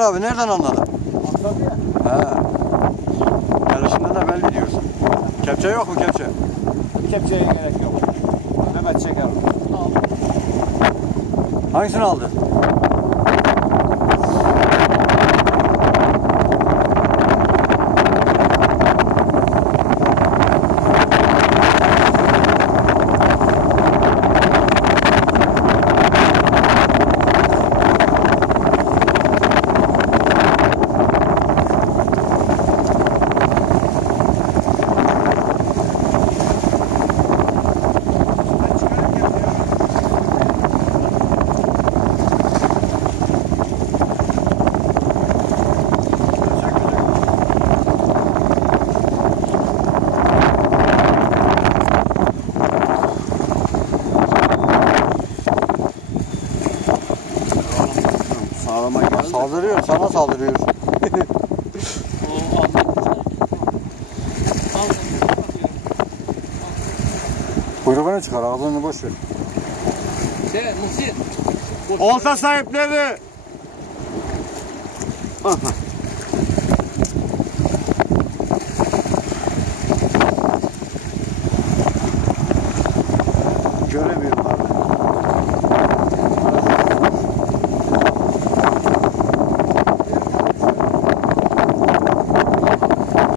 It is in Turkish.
abi nereden anladın? Atladı ya. He. Gelişinden de belli diyorsun. Kepçe yok mu kepçe? Kepçeye gerek yok. Mehmet çeker. Hangisini aldı? sağlama geldi. Saldırıyor, sana saldırıyor. Kuyruğunu çıkar, ağzını boş ver. Şey, Muhsin. Olta sahipleri. Göremiyorum.